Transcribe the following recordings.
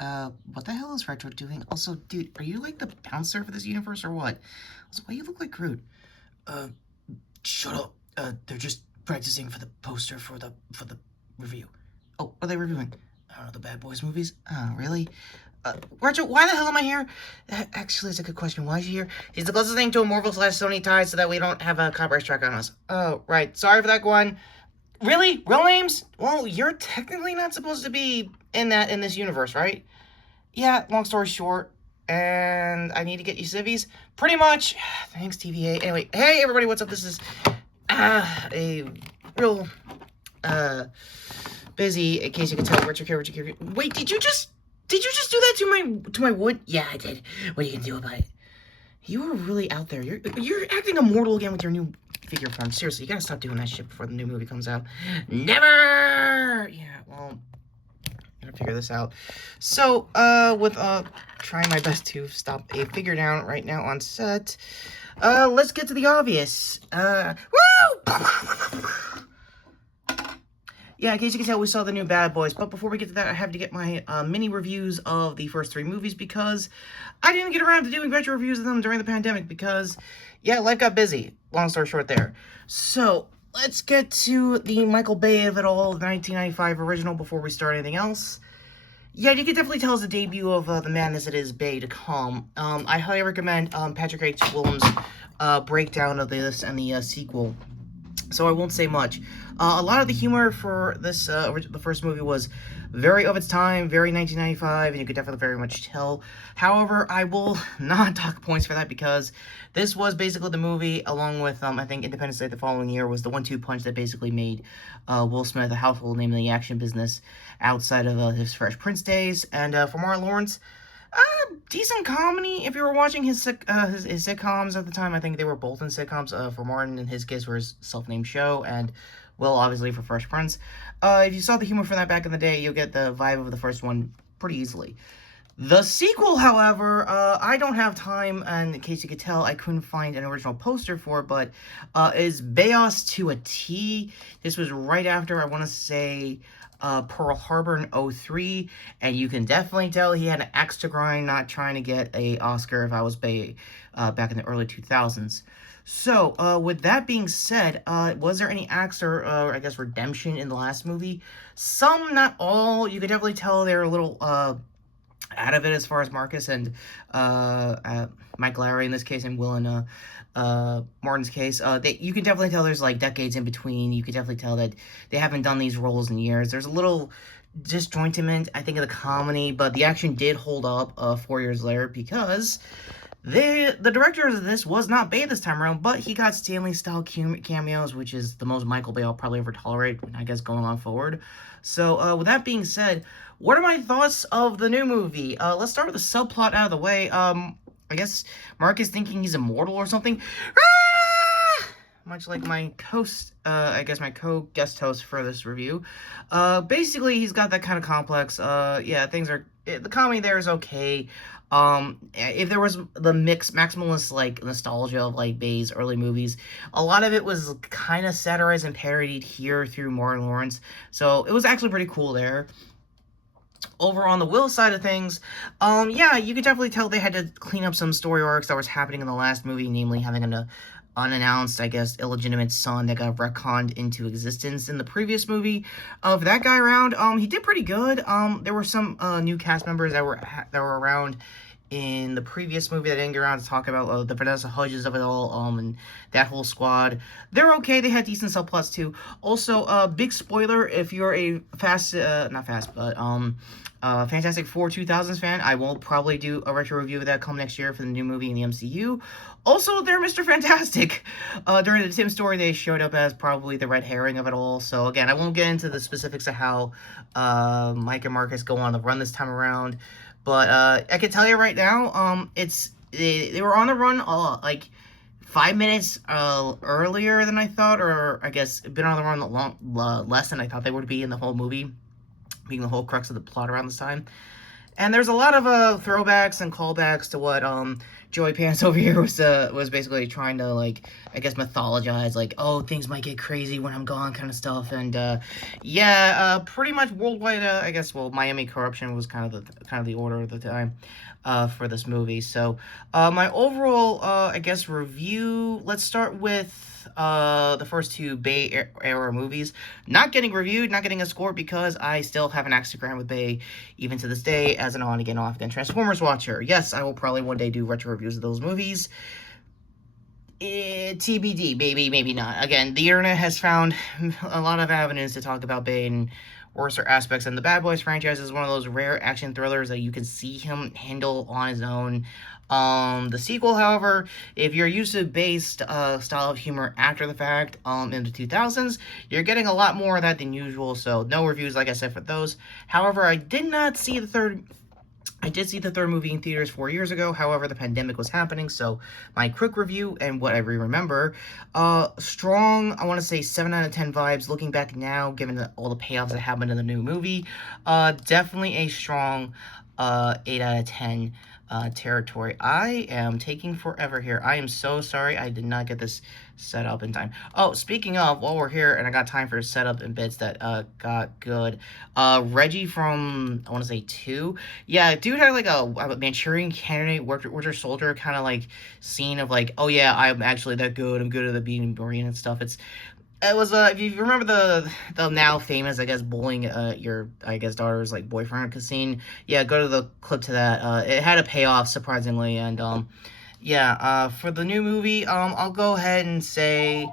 what the hell is Retro doing? Also, dude, are you like the bouncer for this universe or what? Also, why you look like Groot? Shut up. They're just practicing for the poster for the review. Oh, what are they reviewing? I don't know, the Bad Boys movies? Oh, really? Retro, why the hell am I here? Actually, it's a good question. Why is she here? He's the closest thing to a Marvel/Sony tie so that we don't have a copyright strike on us. Oh, right. Sorry for that, Gwen. Really? Real names? Well, you're technically not supposed to be in this universe, right? Yeah, long story short. And I need to get you civvies? Pretty much. Thanks, TVA. Anyway, hey, everybody, what's up? This is a real busy, in case you can tell, Retrokid. Wait, did you just do that to my wood? Yeah, I did. What are you gonna do about it? You were really out there. You're acting immortal again with your new figure form. Seriously, you gotta stop doing that shit before the new movie comes out. Never! Yeah, well, I'm gonna figure this out. So, with, trying my best to stop a figure down right now on set, let's get to the obvious. Woo! Yeah, in case you can tell, we saw the new Bad Boys, but before we get to that, I have to get my mini reviews of the first 3 movies because I didn't get around to doing retro reviews of them during the pandemic because, yeah, life got busy. Long story short there. So, let's get to the Michael Bay of it all, the 1995 original, before we start anything else. Yeah, you can definitely tell it's the debut of the man as it is Bay to come. I highly recommend Patrick H. Willems' breakdown of this and the sequel. So I won't say much. A lot of the humor for this, the first movie was very of its time, very 1995, and you could definitely very much tell. However, I will not talk points for that because this was basically the movie, along with, I think, Independence Day the following year, was the 1-2 punch that basically made Will Smith a household name in the action business outside of his Fresh Prince days. And for Martin Lawrence, decent comedy. If you were watching his sitcoms at the time, I think they were both in sitcoms. For Martin, in his case, for his self-named show, and Will, obviously, for Fresh Prince. If you saw the humor for that back in the day, you'll get the vibe of the first one pretty easily. The sequel, however, I don't have time, and in case you could tell, I couldn't find an original poster for it, but is Bayos to a T. This was right after, I want to say, Pearl Harbor in 2003, and you can definitely tell he had an axe to grind, not trying to get a Oscar if I was Bay back in the early 2000s. So, with that being said, was there any axe or, I guess, redemption in the last movie? Some, not all. You could definitely tell they're a little, out of it as far as Marcus and, Mike Larry in this case, and Will and, Martin's case. You can definitely tell there's, like, decades in between. You can definitely tell that they haven't done these roles in years. There's a little disjointment, I think, of the comedy, but the action did hold up, 4 years later because the director of this was not Bay this time around, but he got Stanley-style cameos, which is the most Michael Bay I'll probably ever tolerate, I guess, going on forward. So, with that being said, what are my thoughts of the new movie? Let's start with the subplot out of the way. I guess Mark is thinking he's immortal or something. Ah! Much like my host, I guess my co-guest host for this review. Basically, he's got that kind of complex. Yeah, the comedy there is okay. If there was the maximalist, like, nostalgia of, like, Bay's early movies, a lot of it was kind of satirized and parodied here through Martin Lawrence, so it was actually pretty cool there. Over on the Will side of things, yeah, you could definitely tell they had to clean up some story arcs that was happening in the last movie, namely having an unannounced, I guess, illegitimate son that got retconned into existence in the previous movie. Of that guy around, he did pretty good. There were some new cast members that were around in the previous movie that I didn't get around to talk about, the Vanessa Hudgens of it all, and that whole squad. They're okay, they had decent subplots too. Also, big spoiler, if you're a Fantastic Four 2000s fan, I will probably do a retro review of that come next year for the new movie in the MCU. Also, they're Mr. Fantastic. During the Tim story, they showed up as probably the red herring of it all. So again, I won't get into the specifics of how Mike and Marcus go on the run this time around. But I can tell you right now, they were on the run like 5 minutes earlier than I thought, or I guess been on the run less than I thought they would be in the whole movie, being the whole crux of the plot around this time. And there's a lot of throwbacks and callbacks to what Joey Pants over here was basically trying to, like, I guess mythologize, like, oh, things might get crazy when I'm gone kind of stuff. And yeah, pretty much worldwide, I guess, well, Miami corruption was kind of the order of the time for this movie. So my overall I guess review, let's start with the first two Bay era movies. Not getting reviewed, not getting a score, because I still have an Instagram with Bay even to this day as an on-again, off-again Transformers watcher. Yes, I will probably one day do retro reviews of those movies. TBD, maybe not. Again, the internet has found a lot of avenues to talk about Bay and worser aspects, and the Bad Boys franchise is one of those rare action thrillers that you can see him handle on his own. The sequel, however, if you're used to based style of humor after the fact in the 2000s, you're getting a lot more of that than usual, so no reviews, like I said, for those. However, I did see the third movie in theaters 4 years ago. However, the pandemic was happening, so my quick review and what I remember, strong, I want to say 7 out of 10 vibes. Looking back now, given all the payoffs that happened in the new movie, definitely a strong 8 out of 10 territory. I am taking forever here. I am so sorry I did not get this set up in time. Oh, speaking of, while we're here, and I got time for setup and bits that got good. Reggie from, I want to say 2. Yeah, dude had like a Manchurian Candidate, Winter Soldier kind of like scene of like, oh yeah, I'm actually that good. I'm good at the being Marine and stuff. It was, if you remember the now famous, I guess, bullying your, I guess, daughter's, like, boyfriend scene, yeah, go to the clip to that. It had a payoff, surprisingly, and, yeah, for the new movie, I'll go ahead and say,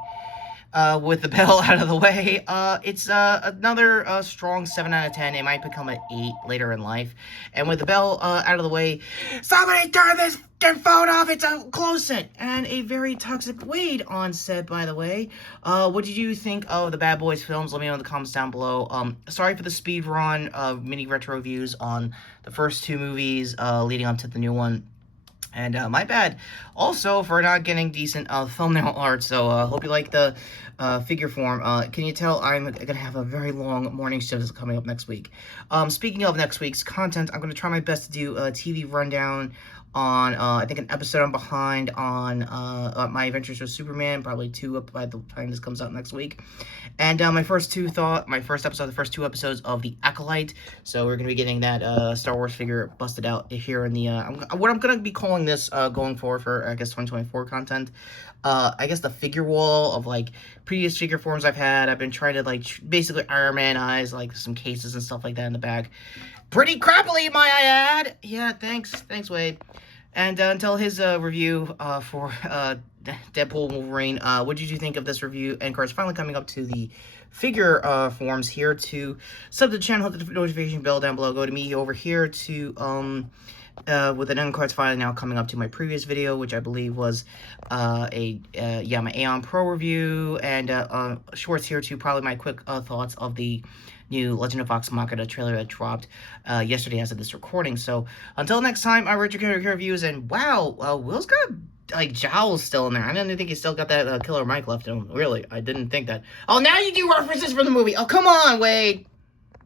with the bell out of the way, it's another strong 7 out of 10. It might become an 8 later in life. And with the bell out of the way, somebody turn this phone off, it's a close-it! And a very toxic Wade on set, by the way. What did you think of the Bad Boys films? Let me know in the comments down below. Sorry for the speed run of mini retro reviews on the first 2 movies leading up to the new one. And my bad also for not getting decent thumbnail art, so hope you like the figure form. Can you tell I'm gonna have a very long morning shift coming up next week? Speaking of next week's content, I'm gonna try my best to do a TV rundown on, I think, an episode I'm behind on My Adventures with Superman, probably 2 up by the time this comes out next week. And my first episode, the first 2 episodes of The Acolyte. So we're going to be getting that Star Wars figure busted out here in the, what I'm going to be calling this going forward for, I guess, 2024 content. I guess the figure wall of, like, previous figure forms I've had. I've been trying to, like, basically Iron Man-ize, like, some cases and stuff like that in the back. Pretty crappily, might I add. Yeah, thanks, Wade. And until his review for Deadpool Wolverine, what did you think of this review? And of course, finally coming up to the figure forms here. To sub to the channel, hit the notification bell down below. Go to me over here to with an end cards finally now coming up to my previous video, which I believe was my Aeon Pro review, and shorts here to probably my quick thoughts of the new Legend of Vox Machina trailer that dropped yesterday as of this recording. So until next time, I'm Retrokid reviews, and wow, Will's got like jowls still in there. I didn't think he still got that killer mic left in him. Really, I didn't think that. Oh, now you do references from the movie. Oh, come on, Wade.